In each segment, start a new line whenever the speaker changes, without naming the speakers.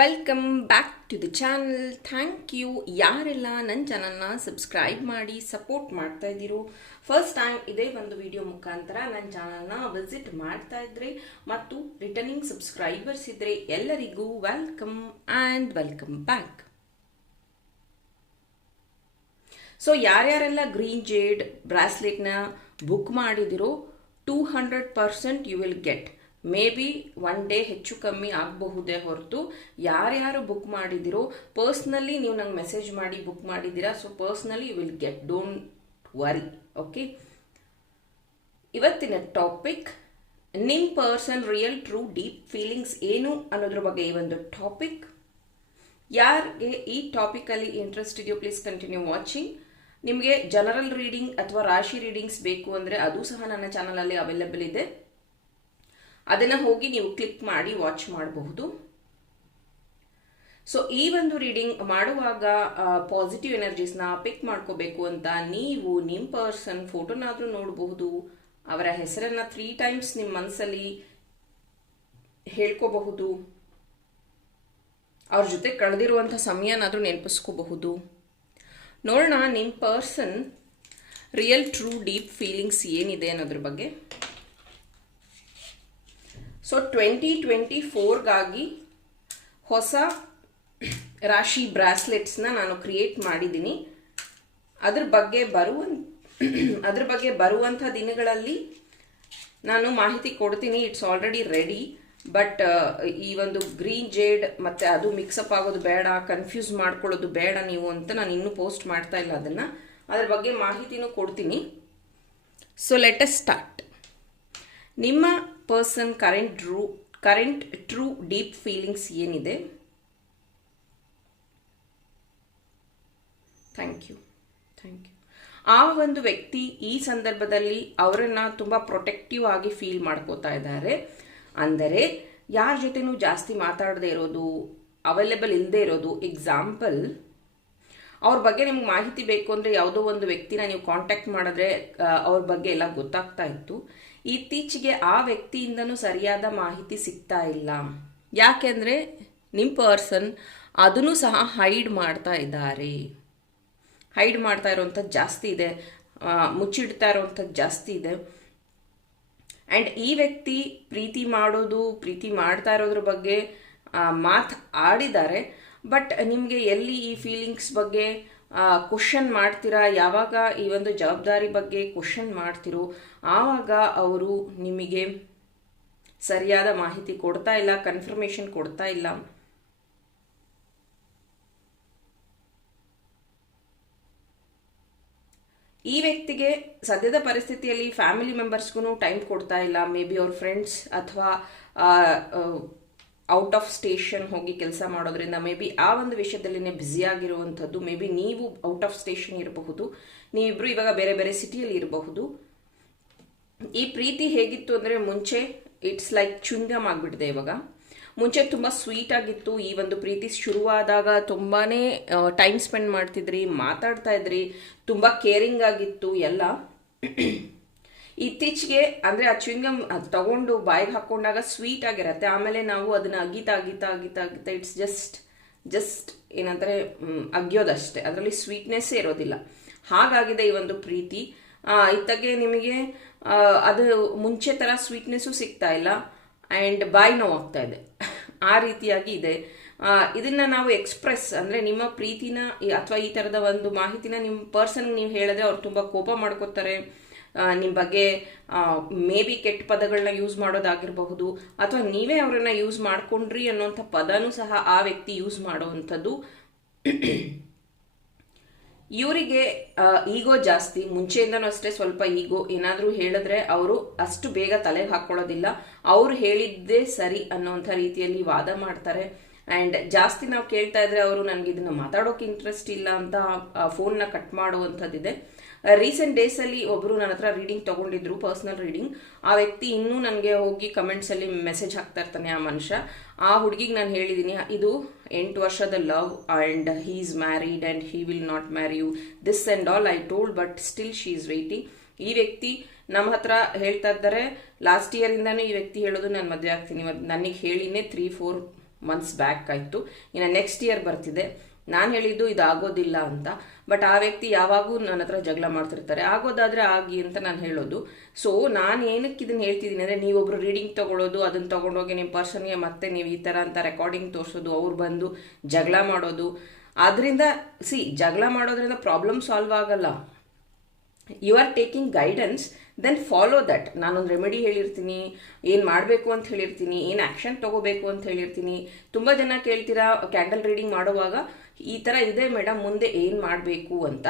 Welcome back to the channel thank you ಯಾರೆಲ್ಲ ನನ್ನ ಚಾನಲ್ನ ಸಬ್ಸ್ಕ್ರೈಬ್ ಮಾಡಿ ಸಪೋರ್ಟ್ ಮಾಡ್ತಾ ಇದ್ದೀರೋ ಫಸ್ಟ್ ಟೈಮ್ ಇದೇ ಒಂದು ವಿಡಿಯೋ ಮುಖಾಂತರ ನನ್ನ ಚಾನಲ್ನ ವಿಸಿಟ್ ಮಾಡ್ತಾ ಇದ್ರೆ ಮತ್ತು ರಿಟರ್ನಿಂಗ್ ಸಬ್ಸ್ಕ್ರೈಬರ್ಸ್ ಇದ್ರೆ ಎಲ್ಲರಿಗೂ welcome and welcome back so ಯಾರ್ಯಾರೆಲ್ಲ green jade ಬ್ರಾಸ್ಲೆಟ್ನ book ಮಾಡಿದಿರೋ two hundred percent you will get maybe one day ಹೆಚ್ಚು ಕಮ್ಮಿ ಆಗಬಹುದೇ ಹೊರತು ಯಾರ್ಯಾರು ಬುಕ್ ಮಾಡಿದಿರೋ ಪರ್ಸ್ನಲಿ ನೀವು ನಂಗೆ ಮೆಸೇಜ್ ಮಾಡಿ ಬುಕ್ ಮಾಡಿದ್ದೀರಾ so personally you will get don't worry okay ಇವತ್ತಿನ ಟಾಪಿಕ್ ನಿಮ್ಮ person real true deep feelings ಏನು ಅನ್ನೋದ್ರ ಬಗ್ಗೆ ಈ ಒಂದು ಟಾಪಿಕ್ ಯಾರಿಗೆ ಈ ಟಾಪಿಕಲ್ಲಿ ಇಂಟ್ರೆಸ್ಟ್ ಇದೆಯೋ ಪ್ಲೀಸ್ ಕಂಟಿನ್ಯೂ ವಾಚಿಂಗ್ ನಿಮಗೆ ಜನರಲ್ ರೀಡಿಂಗ್ ಅಥವಾ ರಾಶಿ ರೀಡಿಂಗ್ಸ್ ಬೇಕು ಅಂದರೆ ಅದು ಸಹ ನನ್ನ ಚಾನಲಲ್ಲಿ ಅವೈಲೇಬಲ್ ಇದೆ. ಅದನ್ನು ಹೋಗಿ ನೀವು ಕ್ಲಿಕ್ ಮಾಡಿ ವಾಚ್ ಮಾಡಬಹುದು. ಸೊ ಈ ಒಂದು ರೀಡಿಂಗ್ ಮಾಡುವಾಗ ಪಾಸಿಟಿವ್ ಎನರ್ಜೀಸ್ನ ಪಿಕ್ ಮಾಡ್ಕೋಬೇಕು ಅಂತ ನೀವು ನಿಮ್ಮ ಪರ್ಸನ್ ಫೋಟೋನಾದರೂ ನೋಡಬಹುದು. ಅವರ ಹೆಸರನ್ನು ತ್ರೀ ಟೈಮ್ಸ್ ನಿಮ್ಮ ಮನಸ್ಸಲ್ಲಿ ಹೇಳ್ಕೋಬಹುದು. ಅವ್ರ ಜೊತೆ ಕಳೆದಿರುವಂಥ ಸಮಯನಾದರೂ ನೆನಪಿಸ್ಕೋಬಹುದು. ನೋಡೋಣ ನಿಮ್ಮ person real true deep feelings ಏನಿದೆ ಅನ್ನೋದ್ರ ಬಗ್ಗೆ. ಸೊ ಟ್ವೆಂಟಿ ಟ್ವೆಂಟಿ ಫೋರ್ಗಾಗಿ ಹೊಸ ರಾಶಿ ಬ್ರಾಸ್ಲೆಟ್ಸ್ನ ನಾನು ಕ್ರಿಯೇಟ್ ಮಾಡಿದ್ದೀನಿ. ಅದ್ರ ಬಗ್ಗೆ ಬರುವ ಅದ್ರ ಬಗ್ಗೆ ಬರುವಂಥ ದಿನಗಳಲ್ಲಿ ನಾನು ಮಾಹಿತಿ ಕೊಡ್ತೀನಿ. ಇಟ್ಸ್ ಆಲ್ರೆಡಿ ರೆಡಿ ಬಟ್ ಈ ಒಂದು ಗ್ರೀನ್ ಜೇಡ್ ಮತ್ತು ಅದು ಮಿಕ್ಸಪ್ ಆಗೋದು ಬೇಡ ಕನ್ಫ್ಯೂಸ್ ಮಾಡ್ಕೊಳ್ಳೋದು ಬೇಡ ನೀವು ಅಂತ ನಾನು ಇನ್ನೂ ಪೋಸ್ಟ್ ಮಾಡ್ತಾ ಇಲ್ಲ ಅದನ್ನು. ಅದ್ರ ಬಗ್ಗೆ ಮಾಹಿತಿನೂ ಕೊಡ್ತೀನಿ. ಸೊ ಲೆಟ್ ಅಸ್ ಸ್ಟಾರ್ಟ್ ನಿಮ್ಮ person current true current true deep feelings ಏನಿದೆ? ಥ್ಯಾಂಕ್ ಯು ಥ್ಯಾಂಕ್ ಯು ಆ ಒಂದು ವ್ಯಕ್ತಿ ಈ ಸಂದರ್ಭದಲ್ಲಿ ಅವರನ್ನ ತುಂಬ ಪ್ರೊಟೆಕ್ಟಿವ್ ಆಗಿ ಫೀಲ್ ಮಾಡ್ಕೋತಾ ಇದ್ದಾರೆ. ಅಂದರೆ, ಯಾರ ಜೊತೆನೂ ಜಾಸ್ತಿ ಮಾತಾಡದೇ ಇರೋದು ಅವೈಲೇಬಲ್ ಇಲ್ಲದೆ ಇರೋದು ಎಕ್ಸಾಂಪಲ್ ಅವ್ರ ಬಗ್ಗೆ ನಿಮ್ಗೆ ಮಾಹಿತಿ ಬೇಕು ಅಂದರೆ ಯಾವುದೋ ಒಂದು ವ್ಯಕ್ತಿನ ನೀವು ಕಾಂಟ್ಯಾಕ್ಟ್ ಮಾಡಿದ್ರೆ ಅವ್ರ ಬಗ್ಗೆ ಎಲ್ಲ ಗೊತ್ತಾಗ್ತಾ ಇತ್ತು. ಇತ್ತೀಚೆಗೆ ಆ ವ್ಯಕ್ತಿಯಿಂದನೂ ಸರಿಯಾದ ಮಾಹಿತಿ ಸಿಗ್ತಾ ಇಲ್ಲ. ಯಾಕೆಂದರೆ ನಿಮ್ಮ ಪರ್ಸನ್ ಅದನ್ನು ಸಹ ಹೈಡ್ ಮಾಡ್ತಾ ಇದ್ದಾರೆ. ಹೈಡ್ ಮಾಡ್ತಾ ಇರೋವಂಥದ್ದು ಜಾಸ್ತಿ ಇದೆ. ಮುಚ್ಚಿಡ್ತಾ ಇರೋವಂಥದ್ದು ಜಾಸ್ತಿ ಇದೆ. ಆ್ಯಂಡ್ ಈ ವ್ಯಕ್ತಿ ಪ್ರೀತಿ ಮಾಡೋದು, ಪ್ರೀತಿ ಮಾಡ್ತಾ ಇರೋದ್ರ ಬಗ್ಗೆ ಮಾತು ಆಡಿದ್ದಾರೆ. ಬಟ್ ನಿಮಗೆ ಎಲ್ಲಿ ಈ ಫೀಲಿಂಗ್ಸ್ ಬಗ್ಗೆ ಕ್ವಶನ್ ಮಾಡ್ತೀರಾ? ಯಾವಾಗ ಈ ಒಂದು ಜವಾಬ್ದಾರಿ ಬಗ್ಗೆ ಕ್ವಶನ್ ಮಾಡ್ತಿರೋ? ಆವಾಗ ಅವರು ನಿಮಗೆ ಸರಿಯಾದ ಮಾಹಿತಿ ಕೊಡ್ತಾ ಇಲ್ಲ ಕನ್ಫರ್ಮೇಷನ್ ಕೊಡ್ತಾ ಇಲ್ಲ. ಈ ವ್ಯಕ್ತಿಗೆ ಸದ್ಯದ ಪರಿಸ್ಥಿತಿಯಲ್ಲಿ ಫ್ಯಾಮಿಲಿ ಮೆಂಬರ್ಸ್ಗೂ ಟೈಮ್ ಕೊಡ್ತಾ ಇಲ್ಲ. ಮೇ ಬಿ ಅವ್ರ ಫ್ರೆಂಡ್ಸ್ ಅಥವಾ ಔಟ್ ಆಫ್ ಸ್ಟೇಷನ್ ಹೋಗಿ ಕೆಲಸ ಮಾಡೋದ್ರಿಂದ ಮೇ ಬಿ ಆ ಒಂದು ವಿಷಯದಲ್ಲಿನೇ ಬ್ಯುಸಿ ಆಗಿರುವಂಥದ್ದು ಮೇ ಬಿ ನೀವು ಔಟ್ ಆಫ್ ಸ್ಟೇಷನ್ ಇರಬಹುದು, ನೀವಿಬ್ರು ಇವಾಗ ಬೇರೆ ಬೇರೆ ಸಿಟಿಯಲ್ಲಿ ಇರಬಹುದು. ಈ ಪ್ರೀತಿ ಹೇಗಿತ್ತು ಅಂದರೆ ಮುಂಚೆ ಇಟ್ಸ್ ಲೈಕ್ ಚುಂಗಮ್ ಆಗಿಬಿಟ್ಟಿದೆ ಇವಾಗ. ಮುಂಚೆ ತುಂಬ ಸ್ವೀಟ್ ಆಗಿತ್ತು, ಈ ಒಂದು ಪ್ರೀತಿ ಶುರುವಾದಾಗ ತುಂಬಾ ಟೈಮ್ ಸ್ಪೆಂಡ್ ಮಾಡ್ತಿದ್ರಿ, ಮಾತಾಡ್ತಾ ಇದ್ರಿ, ತುಂಬ ಕೇರಿಂಗ್ ಆಗಿತ್ತು ಎಲ್ಲ. ಇತ್ತೀಚೆಗೆ, ಅಂದರೆ ಆ ಚ್ವಿಂಗಮ್ ಅದು ತಗೊಂಡು ಬಾಯಿಗೆ ಹಾಕೊಂಡಾಗ ಸ್ವೀಟ್ ಆಗಿರತ್ತೆ. ಆಮೇಲೆ ನಾವು ಅದನ್ನ ಅಗಿತಾ ಅಗಿತಾ ಅಗಿತಾ ಅಗಿತಾ ಇಟ್ಸ್ ಜಸ್ಟ್ ಜಸ್ಟ್ ಏನಂತಾರೆ ಅಗಿಯೋದಷ್ಟೇ. ಅದರಲ್ಲಿ ಸ್ವೀಟ್ನೆಸ್ಸೇ ಇರೋದಿಲ್ಲ. ಹಾಗಾಗಿದೆ ಈ ಒಂದು ಪ್ರೀತಿ. ಇತ್ತಗೆ ನಿಮಗೆ ಅದು ಮುಂಚೆ ಥರ ಸ್ವೀಟ್ನೆಸ್ಸು ಸಿಗ್ತಾ ಇಲ್ಲ. ಆ್ಯಂಡ್ ಬಾಯಿ ನೋವಾಗ್ತಾ ಇದೆ. ಆ ರೀತಿಯಾಗಿ ಇದೆ. ಇದನ್ನ ನಾವು ಎಕ್ಸ್ಪ್ರೆಸ್ ಅಂದರೆ ನಿಮ್ಮ ಪ್ರೀತಿನ ಅಥವಾ ಈ ಥರದ ಒಂದು ಮಾಹಿತಿನ ನಿಮ್ಮ ಪರ್ಸನ್ ನೀವು ಹೇಳಿದ್ರೆ ಅವ್ರು ತುಂಬ ಕೋಪ ಮಾಡ್ಕೋತಾರೆ. ನಿಮ್ಮ ಬಗ್ಗೆ ಮೇ ಬಿ ಕೆಟ್ಟ ಪದಗಳನ್ನ ಯೂಸ್ ಮಾಡೋದಾಗಿರಬಹುದು, ಅಥವಾ ನೀವೇ ಅವರನ್ನ ಯೂಸ್ ಮಾಡ್ಕೊಂಡ್ರಿ ಅನ್ನೋಂಥ ಪದನೂ ಸಹ ಆ ವ್ಯಕ್ತಿ ಯೂಸ್ ಮಾಡೋವಂಥದ್ದು. ಇವರಿಗೆ ಈಗೋ ಜಾಸ್ತಿ. ಮುಂಚೆಯಿಂದನೂ ಅಷ್ಟೇ ಸ್ವಲ್ಪ ಈಗೋ ಏನಾದರೂ ಹೇಳಿದ್ರೆ ಅವರು ಅಷ್ಟು ಬೇಗ ತಲೆಗೆ ಹಾಕೊಳ್ಳೋದಿಲ್ಲ. ಅವ್ರು ಹೇಳಿದ್ದೇ ಸರಿ ಅನ್ನೋಂಥ ರೀತಿಯಲ್ಲಿ ವಾದ ಮಾಡ್ತಾರೆ. ಆ್ಯಂಡ್ ಜಾಸ್ತಿ ನಾವು ಕೇಳ್ತಾ ಇದ್ರೆ ಅವರು ನನಗೆ ಇದನ್ನು ಮಾತಾಡೋಕೆ ಇಂಟ್ರೆಸ್ಟ್ ಇಲ್ಲ ಅಂತ ಫೋನ್ನ ಕಟ್ ಮಾಡುವಂಥದ್ದಿದೆ ರೀಸೆಂಟ್ ಡೇಸಲ್ಲಿ ಒಬ್ಬರು ನನ್ನ ಹತ್ರ ರೀಡಿಂಗ್ ತೊಗೊಂಡಿದ್ರು ಪರ್ಸ್ನಲ್ ರೀಡಿಂಗ್ ಆ ವ್ಯಕ್ತಿ ಇನ್ನೂ ನನಗೆ ಹೋಗಿ ಕಮೆಂಟ್ಸಲ್ಲಿ ಮೆಸೇಜ್ ಹಾಕ್ತಾ ಇರ್ತಾನೆ ಆ ಮನುಷ್ಯ. ಆ ಹುಡುಗಿಗೆ ನಾನು ಹೇಳಿದ್ದೀನಿ ಇದು ಎಂಟು ವರ್ಷದ love and he is married and he will not marry you this and all I told but still she is waiting ಈ ವ್ಯಕ್ತಿ ನಮ್ಮ ಹತ್ರ ಹೇಳ್ತಾ ಇದ್ದಾರೆ ಲಾಸ್ಟ್ ಇಯರಿಂದಾನು ಈ ವ್ಯಕ್ತಿ ಹೇಳೋದು ನಾನು ಮದುವೆ ಆಗ್ತೀನಿ. ನನಗೆ ಹೇಳಿನೇ ತ್ರೀ ಫೋರ್ ಮಂತ್ಸ್ ಬ್ಯಾಕ್ ಆಯಿತು. ಇನ್ನು ನೆಕ್ಸ್ಟ್ ಇಯರ್ ಬರ್ತಿದೆ. ನಾನು ಹೇಳಿದ್ದು ಇದು ಆಗೋದಿಲ್ಲ ಅಂತ. ಬಟ್ ಆ ವ್ಯಕ್ತಿ ಯಾವಾಗೂ ನನ್ನ ಹತ್ರ ಜಗಳ ಮಾಡ್ತಿರ್ತಾರೆ. ಆಗೋದಾದರೆ ಆಗಿ ಅಂತ ನಾನು ಹೇಳೋದು. ಸೊ ನಾನು ಏನಕ್ಕೆ ಇದನ್ನು ಹೇಳ್ತಿದ್ದೀನಿ ಅಂದರೆ ನೀವೊಬ್ಬರು ರೀಡಿಂಗ್ ತಗೊಳ್ಳೋದು ಅದನ್ನ ತೊಗೊಂಡೋಗಿ ನಿಮ್ಮ ಪರ್ಸನ್ಗೆ ಮತ್ತೆ ನೀವು ಈ ಥರ ಅಂತ ರೆಕಾರ್ಡಿಂಗ್ ತೋರಿಸೋದು, ಅವ್ರು ಬಂದು ಜಗಳ ಮಾಡೋದು. ಅದರಿಂದ ಸಿ ಜಗಳ ಮಾಡೋದ್ರಿಂದ ಪ್ರಾಬ್ಲಮ್ ಸಾಲ್ವ್ ಆಗಲ್ಲ. You are taking guidance then follow that ನಾನೊಂದು ರೆಮಿಡಿ ಹೇಳಿರ್ತೀನಿ, ಏನು ಮಾಡಬೇಕು ಅಂತ ಹೇಳಿರ್ತೀನಿ, ಏನು ಆ್ಯಕ್ಷನ್ ತೊಗೋಬೇಕು ಅಂತ ಹೇಳಿರ್ತೀನಿ. ತುಂಬ ಜನ ಕೇಳ್ತೀರಾ ಕ್ಯಾಂಡಲ್ ರೀಡಿಂಗ್ ಮಾಡುವಾಗ, ಈ ಥರ ಇದೆ ಮೇಡಮ್ ಮುಂದೆ ಏನು ಮಾಡಬೇಕು ಅಂತ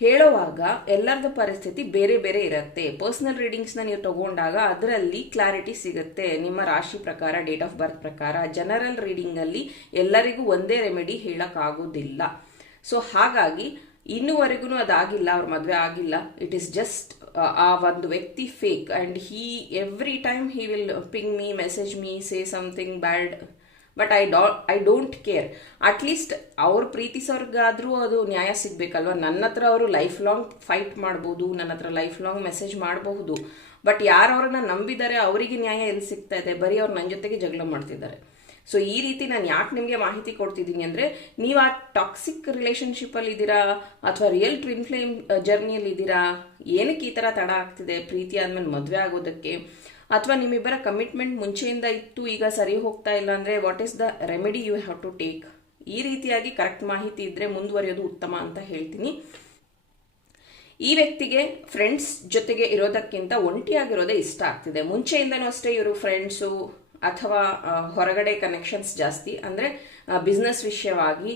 ಹೇಳುವಾಗ ಎಲ್ಲರದ ಪರಿಸ್ಥಿತಿ ಬೇರೆ ಬೇರೆ ಇರುತ್ತೆ. ಪರ್ಸ್ನಲ್ ರೀಡಿಂಗ್ಸ್ನ ನೀವು ತಗೊಂಡಾಗ ಅದರಲ್ಲಿ ಕ್ಲಾರಿಟಿ ಸಿಗುತ್ತೆ. ನಿಮ್ಮ ರಾಶಿ ಪ್ರಕಾರ ಡೇಟ್ ಆಫ್ ಬರ್ತ್ ಪ್ರಕಾರ ಜನರಲ್ ರೀಡಿಂಗಲ್ಲಿ ಎಲ್ಲರಿಗೂ ಒಂದೇ ರೆಮಿಡಿ ಹೇಳೋಕ್ಕಾಗೋದಿಲ್ಲ. ಸೊ ಹಾಗಾಗಿ ಇನ್ನುವರೆಗೂ ಅದಾಗಿಲ್ಲ, ಅವ್ರ ಮದುವೆ ಆಗಿಲ್ಲ. ಇಟ್ ಈಸ್ ಜಸ್ಟ್ ಆ ಒಂದು ವ್ಯಕ್ತಿ fake and he every time he will ping me message me say something bad but I ಡಾ I don't care at least ಅವ್ರು ಪ್ರೀತಿಸೋರ್ಗಾದರೂ ಅದು ನ್ಯಾಯ ಸಿಗಬೇಕಲ್ವ? ನನ್ನ ಹತ್ರ ಅವರು ಲೈಫ್ ಲಾಂಗ್ ಫೈಟ್ ಮಾಡ್ಬೋದು, ನನ್ನ ಹತ್ರ ಲೈಫ್ ಲಾಂಗ್ ಮೆಸೇಜ್ ಮಾಡಬಹುದು. ಬಟ್ ಯಾರು ಅವ್ರನ್ನ ನಂಬಿದ್ದಾರೆ ಅವರಿಗೆ ನ್ಯಾಯ ಎಲ್ಲಿ ಸಿಗ್ತಾ ಇದೆ? ಬರೀ ಅವ್ರು ನನ್ನ ಜೊತೆಗೆ ಜಗಳ ಮಾಡ್ತಿದ್ದಾರೆ. ಸೊ ಈ ರೀತಿ ನಾನು ಯಾಕೆ ನಿಮಗೆ ಮಾಹಿತಿ ಕೊಡ್ತಿದ್ದೀನಿ ಅಂದರೆ, ನೀವು ಆ ಟಾಕ್ಸಿಕ್ ರಿಲೇಷನ್ಶಿಪ್ಪಲ್ಲಿ ಇದ್ದೀರಾ, ಅಥವಾ ರಿಯಲ್ ಟ್ವಿನ್ ಫ್ಲೇಮ್ ಜರ್ನಿಯಲ್ಲಿ ಇದ್ದೀರಾ, ಏನಕ್ಕೆ ಈ ಥರ ತಡ ಆಗ್ತಿದೆ, ಪ್ರೀತಿ ಆದಮೇಲೆ ಮದುವೆ ಆಗೋದಕ್ಕೆ, ಅಥವಾ ನಿಮ್ಮಿಬ್ಬರ ಕಮಿಟ್ಮೆಂಟ್ ಮುಂಚೆಯಿಂದ ಇತ್ತು, ಈಗ ಸರಿ ಹೋಗ್ತಾ ಇಲ್ಲ ಅಂದರೆ what is the remedy you have to take ಈ ರೀತಿಯಾಗಿ ಕರೆಕ್ಟ್ ಮಾಹಿತಿ ಇದ್ದರೆ ಮುಂದುವರಿಯೋದು ಉತ್ತಮ ಅಂತ ಹೇಳ್ತೀನಿ. ಈ ವ್ಯಕ್ತಿಗೆ ಫ್ರೆಂಡ್ಸ್ ಜೊತೆಗೆ ಇರೋದಕ್ಕಿಂತ ಒಂಟಿಯಾಗಿರೋದೇ ಇಷ್ಟ ಆಗ್ತಿದೆ. ಮುಂಚೆಯಿಂದನೂ ಅಷ್ಟೇ ಇವರು ಫ್ರೆಂಡ್ಸು ಅಥವಾ ಹೊರಗಡೆ ಕನೆಕ್ಷನ್ಸ್ ಜಾಸ್ತಿ, ಅಂದರೆ ಬಿಸ್ನೆಸ್ ವಿಷಯವಾಗಿ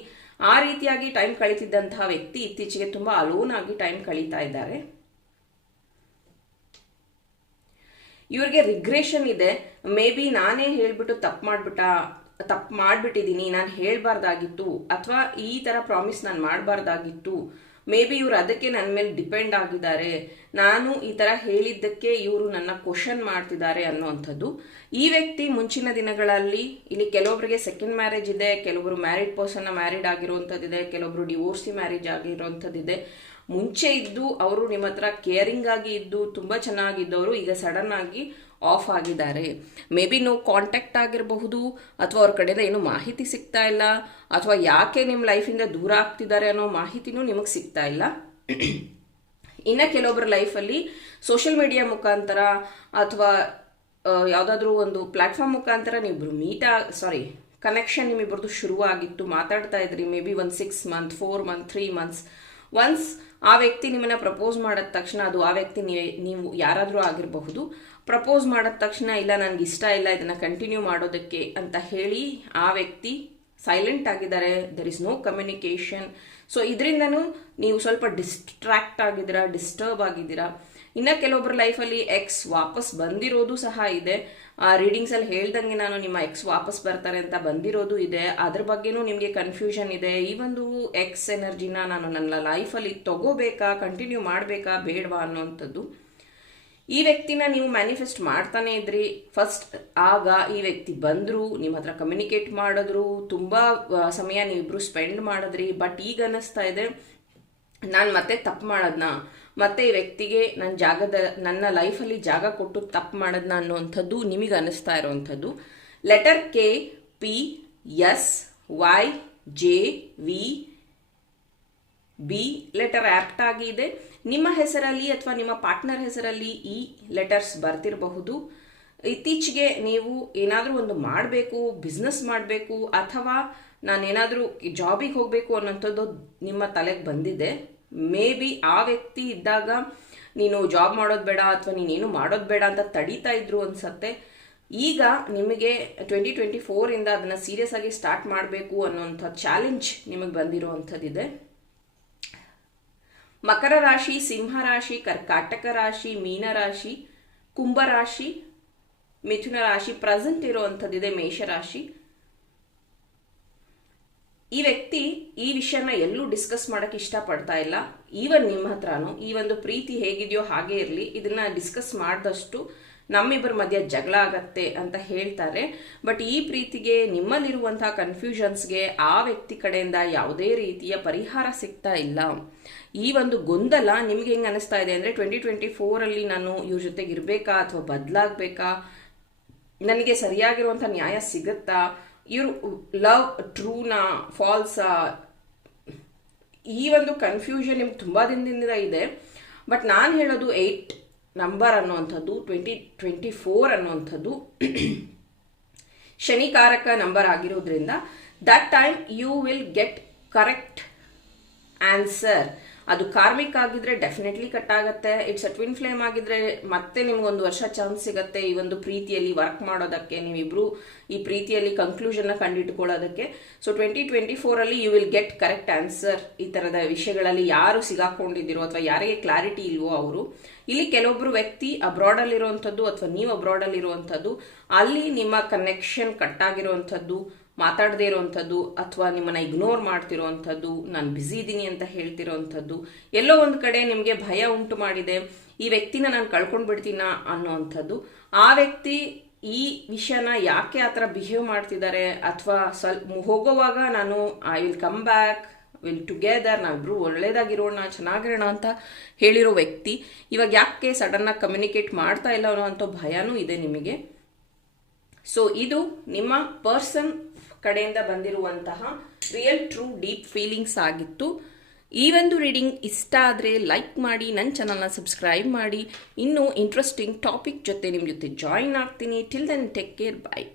ಆ ರೀತಿಯಾಗಿ ಟೈಮ್ ಕಳೀತಿದ್ದಂತಹ ವ್ಯಕ್ತಿ ಇತ್ತೀಚೆಗೆ ತುಂಬ ಅಲೋನ್ ಆಗಿ ಟೈಮ್ ಕಳೀತಾ ಇದ್ದಾರೆ. ಇವ್ರಿಗೆ ರಿಗ್ರೆಷನ್ ಇದೆ. ಮೇ ಬಿ ನಾನೇ ಹೇಳ್ಬಿಟ್ಟು ತಪ್ಪು ಮಾಡ್ಬಿಟ್ಟ, ತಪ್ಪು ಮಾಡಿಬಿಟ್ಟಿದ್ದೀನಿ, ನಾನು ಹೇಳಬಾರ್ದಾಗಿತ್ತು, ಅಥವಾ ಈ ಥರ ಪ್ರಾಮಿಸ್ ನಾನು ಮಾಡಬಾರ್ದಾಗಿತ್ತು ಮೇ ಬಿ ಇವ್ರು ಅದಕ್ಕೆ ನನ್ನ ಮೇಲೆ ಡಿಪೆಂಡ್ ಆಗಿದ್ದಾರೆ. ನಾನು ಈ ಥರ ಹೇಳಿದ್ದಕ್ಕೆ ಇವರು ನನ್ನ ಕ್ವಶನ್ ಮಾಡ್ತಿದ್ದಾರೆ ಅನ್ನೋವಂಥದ್ದು. ಈ ವ್ಯಕ್ತಿ ಮುಂಚಿನ ದಿನಗಳಲ್ಲಿ ಇಲ್ಲಿ ಕೆಲವೊಬ್ಬರಿಗೆ ಸೆಕೆಂಡ್ ಮ್ಯಾರೇಜ್ ಇದೆ, ಕೆಲವೊಬ್ರು ಮ್ಯಾರಿಡ್ ಪರ್ಸನ್ ಮ್ಯಾರಿಡ್ ಆಗಿರುವಂಥದ್ದಿದೆ, ಕೆಲವೊಬ್ರು ಡಿವೋರ್ಸಿ ಮ್ಯಾರೇಜ್ ಆಗಿರುವಂಥದ್ದಿದೆ. ಮುಂಚೆ ಇದ್ದು ಅವರು ನಿಮ್ಮ ಹತ್ರ ಕೇರಿಂಗ್ ಆಗಿ ಇದ್ದು ತುಂಬ ಚೆನ್ನಾಗಿದ್ದವರು, ಈಗ ಸಡನ್ ಆಗಿ ಆಫ್ ಆಗಿದ್ದಾರೆ. ಮೇ ಬಿ ನೋ ಕಾಂಟ್ಯಾಕ್ಟ್ ಆಗಿರಬಹುದು, ಅಥವಾ ಅವ್ರ ಕಡೆಯಿಂದ ಏನು ಮಾಹಿತಿ ಸಿಗ್ತಾ ಇಲ್ಲ, ಅಥವಾ ಯಾಕೆ ನಿಮ್ಮ ಲೈಫಿಂದ ದೂರ ಆಗ್ತಿದ್ದಾರೆ ಅನ್ನೋ ಮಾಹಿತಿನೂ ನಿಮಗೆ ಸಿಗ್ತಾ ಇಲ್ಲ. ಇನ್ನು ಕೆಲವೊಬ್ಬರ ಲೈಫಲ್ಲಿ ಸೋಷಿಯಲ್ ಮೀಡಿಯಾ ಮುಖಾಂತರ ಅಥವಾ ಯಾವುದಾದ್ರೂ ಒಂದು ಪ್ಲ್ಯಾಟ್ಫಾರ್ಮ್ ಮುಖಾಂತರ ನೀವಿಬ್ರು ಮೀಟ್ ಸಾರಿ ಕನೆಕ್ಷನ್ ನಿಮ್ಮಿಬ್ಬರದು ಶುರುವಾಗಿತ್ತು, ಮಾತಾಡ್ತಾ ಇದ್ರಿ ಮೇ ಬಿ ಒಂದು six month four month three months once ಆ ವ್ಯಕ್ತಿ ನಿಮ್ಮನ್ನು ಪ್ರಪೋಸ್ ಮಾಡಿದ ತಕ್ಷಣ ಅದು ಆ ವ್ಯಕ್ತಿ ನೀವು ಯಾರಾದರೂ ಆಗಿರಬಹುದು. ಪ್ರಪೋಸ್ ಮಾಡಿದ ತಕ್ಷಣ, ಇಲ್ಲ ನನಗೆ ಇಷ್ಟ ಇಲ್ಲ, ಇದನ್ನು ಕಂಟಿನ್ಯೂ ಮಾಡೋದಕ್ಕೆ ಅಂತ ಹೇಳಿ ಆ ವ್ಯಕ್ತಿ ಸೈಲೆಂಟ್ ಆಗಿದ್ದಾರೆ. There is no communication so ಇದರಿಂದನೂ ನೀವು ಸ್ವಲ್ಪ ಡಿಸ್ಟ್ರಾಕ್ಟ್ ಆಗಿದ್ದೀರಾ ಡಿಸ್ಟರ್ಬ್ ಆಗಿದ್ದೀರಾ. ಇನ್ನು ಕೆಲವೊಬ್ಬರ ಲೈಫಲ್ಲಿ ಎಕ್ಸ್ ವಾಪಸ್ ಬಂದಿರೋದು ಸಹ ಇದೆ. ಆ ರೀಡಿಂಗ್ಸಲ್ಲಿ ಹೇಳ್ದಂಗೆ ನಾನು ನಿಮ್ಮ ಎಕ್ಸ್ ವಾಪಸ್ ಬರ್ತಾರೆ ಅಂತ ಬಂದಿರೋದು ಇದೆ. ಅದ್ರ ಬಗ್ಗೆನೂ ನಿಮಗೆ ಕನ್ಫ್ಯೂಷನ್ ಇದೆ. ಈ ಒಂದು ಎಕ್ಸ್ ಎನರ್ಜಿನ ನಾನು ನನ್ನ ಲೈಫಲ್ಲಿ ತಗೋಬೇಕಾ ಕಂಟಿನ್ಯೂ ಮಾಡಬೇಕಾ, ಬೇಡವಾ ಅನ್ನೋವಂಥದ್ದು ಈ ವ್ಯಕ್ತಿನ ನೀವು ಮ್ಯಾನಿಫೆಸ್ಟ್ ಮಾಡ್ತಾನೆ ಇದ್ರಿ. ಫಸ್ಟ್ ಆಗ ಈ ವ್ಯಕ್ತಿ ಬಂದರು ನಿಮ್ಮ ಹತ್ರ ಕಮ್ಯುನಿಕೇಟ್ ಮಾಡಿದ್ರು, ತುಂಬ ಸಮಯ ನೀವಿಬ್ರು ಸ್ಪೆಂಡ್ ಮಾಡಿದ್ರಿ. ಬಟ್ ಈಗ ಅನಿಸ್ತಾ ಇದೆ, ನಾನು ಮತ್ತೆ ತಪ್ಪು ಮಾಡೋದನ್ನ ಮತ್ತೆ ಈ ವ್ಯಕ್ತಿಗೆ ನನ್ನ ಜಾಗದ, ನನ್ನ ಲೈಫಲ್ಲಿ ಜಾಗ ಕೊಟ್ಟು ತಪ್ಪು ಮಾಡೋದನ್ನ ಅನ್ನುವಂಥದ್ದು ನಿಮಗೆ ಅನಿಸ್ತಾ ಇರೋವಂಥದ್ದು. Letter K P S Y J V B letter apt ಆಗಿದೆ ನಿಮ್ಮ ಹೆಸರಲ್ಲಿ ಅಥವಾ ನಿಮ್ಮ ಪಾರ್ಟ್ನರ್ ಹೆಸರಲ್ಲಿ ಈ ಲೆಟರ್ಸ್ ಬರ್ತಿರಬಹುದು. ಇತ್ತೀಚೆಗೆ ನೀವು ಏನಾದರೂ ಒಂದು ಮಾಡಬೇಕು ಬಿಸ್ನೆಸ್ ಮಾಡಬೇಕು, ಅಥವಾ ನಾನೇನಾದರೂ ಜಾಬಿಗೆ ಹೋಗಬೇಕು ಅನ್ನೋಂಥದ್ದು ನಿಮ್ಮ ತಲೆಗೆ ಬಂದಿದೆ. ಮೇ ಬಿ ಆ ವ್ಯಕ್ತಿ ಇದ್ದಾಗ ನೀನು ಜಾಬ್ ಮಾಡೋದು ಬೇಡ ಅಥವಾ ನೀನೇನು ಮಾಡೋದು ಬೇಡ ಅಂತ ತಡೀತಾ ಇದ್ರು ಅನ್ಸತ್ತೆ. ಈಗ ನಿಮಗೆ ಟ್ವೆಂಟಿ ಟ್ವೆಂಟಿ ಫೋರಿಂದ ಅದನ್ನು ಸೀರಿಯಸ್ ಆಗಿ ಸ್ಟಾರ್ಟ್ ಮಾಡಬೇಕು ಅನ್ನೋಂಥ ಚಾಲೆಂಜ್ ನಿಮಗೆ ಬಂದಿರುವಂಥದ್ದಿದೆ ಮಕರ ರಾಶಿ, ಸಿಂಹ ರಾಶಿ, ಕರ್ಕಾಟಕ ರಾಶಿ, ಮೀನ ರಾಶಿ, ಕುಂಭ ರಾಶಿ, ಮಿಥುನ ರಾಶಿ ಪ್ರೆಸೆಂಟ್ ಇರುವಂಥದ್ದಿದೆ ಮೇಷರಾಶಿ ಈ ವ್ಯಕ್ತಿ ಈ ವಿಷಯನ ಎಲ್ಲೂ ಡಿಸ್ಕಸ್ ಮಾಡಕ್ಕೆ ಇಷ್ಟಪಡ್ತಾ ಇಲ್ಲ. ಈವನ್ ನಿಮ್ಮ ಹತ್ರನೂ, ಈ ಒಂದು ಪ್ರೀತಿ ಹೇಗಿದೆಯೋ ಹಾಗೆ ಇರಲಿ. ಇದನ್ನ ಡಿಸ್ಕಸ್ ಮಾಡಿದಷ್ಟು ನಮ್ಮಿಬ್ಬರ ಮಧ್ಯ ಜಗಳ ಆಗತ್ತೆ ಅಂತ ಹೇಳ್ತಾರೆ. ಬಟ್ ಈ ಪ್ರೀತಿಗೆ, ನಿಮ್ಮಲ್ಲಿರುವಂತಹ ಕನ್ಫ್ಯೂಷನ್ಸ್ಗೆ ಆ ವ್ಯಕ್ತಿ ಕಡೆಯಿಂದ ಯಾವುದೇ ರೀತಿಯ ಪರಿಹಾರ ಸಿಗ್ತಾ ಇಲ್ಲ. ಈ ಒಂದು ಗೊಂದಲ ನಿಮ್ಗೆ ಹೆಂಗೆ ಅನಿಸ್ತಾ ಇದೆ ಅಂದರೆ ಟ್ವೆಂಟಿ ಟ್ವೆಂಟಿ ಫೋರಲ್ಲಿ ನಾನು ಇವ್ರ ಜೊತೆಗೆ ಇರಬೇಕಾ ಅಥವಾ ಬದಲಾಗಬೇಕಾ? ನನಗೆ ಸರಿಯಾಗಿರುವಂಥ ನ್ಯಾಯ ಸಿಗುತ್ತಾ? ಇವರು ಲವ್ ಟ್ರೂನಾ ಫಾಲ್ಸಾ ಈ ಒಂದು ಕನ್ಫ್ಯೂಷನ್ ನಿಮ್ಗೆ ತುಂಬ ದಿನದಿಂದ ಇದೆ. ಬಟ್ ನಾನು ಹೇಳೋದು ಏಯ್ಟ್ ನಂಬರ್ ಅನ್ನುವಂಥದ್ದು, ಟ್ವೆಂಟಿ ಟ್ವೆಂಟಿ ಫೋರ್ ಅನ್ನುವಂಥದ್ದು ಶನಿಕಾರಕ ನಂಬರ್ ಆಗಿರೋದ್ರಿಂದ that time you will get correct answer ಅದು ಕಾರ್ಮಿಕ್ ಆಗಿದ್ರೆ ಡೆಫಿನೆಟ್ಲಿ ಕಟ್ ಆಗುತ್ತೆ. ಇಟ್ಸ್ ಅ ಟ್ವಿನ್ ಫ್ಲೇಮ್ ಆಗಿದ್ರೆ ಮತ್ತೆ ನಿಮ್ಗೊಂದು ವರ್ಷ ಚಾನ್ಸ್ ಸಿಗುತ್ತೆ ಈ ಒಂದು ಪ್ರೀತಿಯಲ್ಲಿ ವರ್ಕ್ ಮಾಡೋದಕ್ಕೆ. ನೀವಿಬ್ರು ಈ ಪ್ರೀತಿಯಲ್ಲಿ ಕಂಕ್ಲೂಷನ್ನ ಕಂಡಿಟ್ಕೊಳ್ಳೋದಕ್ಕೆ. So twenty twenty ಫೋರಲ್ಲಿ you will get correct answer ಈ ಥರದ ವಿಷಯಗಳಲ್ಲಿ ಯಾರು ಸಿಗಾಕೊಂಡಿದ್ದೀರೋ ಅಥವಾ ಯಾರಿಗೆ ಕ್ಲಾರಿಟಿ ಇಲ್ವೋ ಅವರು, ಇಲ್ಲಿ ಕೆಲವೊಬ್ಬರು ವ್ಯಕ್ತಿ ಅಬ್ರಾಡಲ್ಲಿರುವಂಥದ್ದು ಅಥವಾ ನೀವು ಅಬ್ರಾಡಲ್ಲಿರುವಂಥದ್ದು ಅಲ್ಲಿ ನಿಮ್ಮ ಕನೆಕ್ಷನ್ ಕಟ್ ಆಗಿರುವಂಥದ್ದು ಮಾತಾಡದೇ ಇರೋವಂಥದ್ದು ಅಥವಾ ನಿಮ್ಮನ್ನ ಇಗ್ನೋರ್ ಮಾಡ್ತಿರೋವಂಥದ್ದು, ನಾನು ಬ್ಯುಸಿ ಇದ್ದೀನಿ ಅಂತ ಹೇಳ್ತಿರೋವಂಥದ್ದು, ಎಲ್ಲೋ ಒಂದು ಕಡೆ ನಿಮಗೆ ಭಯ ಉಂಟು ಮಾಡಿದೆ, ಈ ವ್ಯಕ್ತಿನ ನಾನು ಕಳ್ಕೊಂಡು ಬಿಡ್ತೀನ ಅನ್ನೋವಂಥದ್ದು ಆ ವ್ಯಕ್ತಿ ಈ ವಿಷಯನ ಯಾಕೆ ಆ ಥರ ಬಿಹೇವ್ ಮಾಡ್ತಿದ್ದಾರೆ ಅಥವಾ ಸ್ವಲ್ಪ ಹೋಗೋವಾಗ ನಾನು I will come back will together ನಾವಿಬ್ರು ಒಳ್ಳೇದಾಗಿರೋಣ, ಚೆನ್ನಾಗಿರೋಣ ಅಂತ ಹೇಳಿರೋ ವ್ಯಕ್ತಿ, ಇವಾಗ ಯಾಕೆ ಸಡನ್ನಾಗಿ ಕಮ್ಯುನಿಕೇಟ್ ಮಾಡ್ತಾ ಇಲ್ಲ ಅನ್ನೋ ಭಯನೂ ಇದೆ ನಿಮಗೆ. ಸೊ ಇದು ನಿಮ್ಮ ಪರ್ಸನ್ ಕಡೆಯಿಂದ ಬಂದಿರುವಂತಹ ರಿಯಲ್ ಟ್ರೂ ಡೀಪ್ ಫೀಲಿಂಗ್ಸ್ ಆಗಿತ್ತು. ಈ ಒಂದು ರೀಡಿಂಗ್ ಇಷ್ಟ ಆದರೆ ಲೈಕ್ ಮಾಡಿ ನನ್ನ ಚಾನಲ್ನ ಸಬ್ಸ್ಕ್ರೈಬ್ ಮಾಡಿ. ಇನ್ನೂ ಇಂಟ್ರೆಸ್ಟಿಂಗ್ ಟಾಪಿಕ್ ಜೊತೆ ನಿಮ್ಮ ಜೊತೆ ಜಾಯಿನ್ ಆಗ್ತೀನಿ. Till then take care bye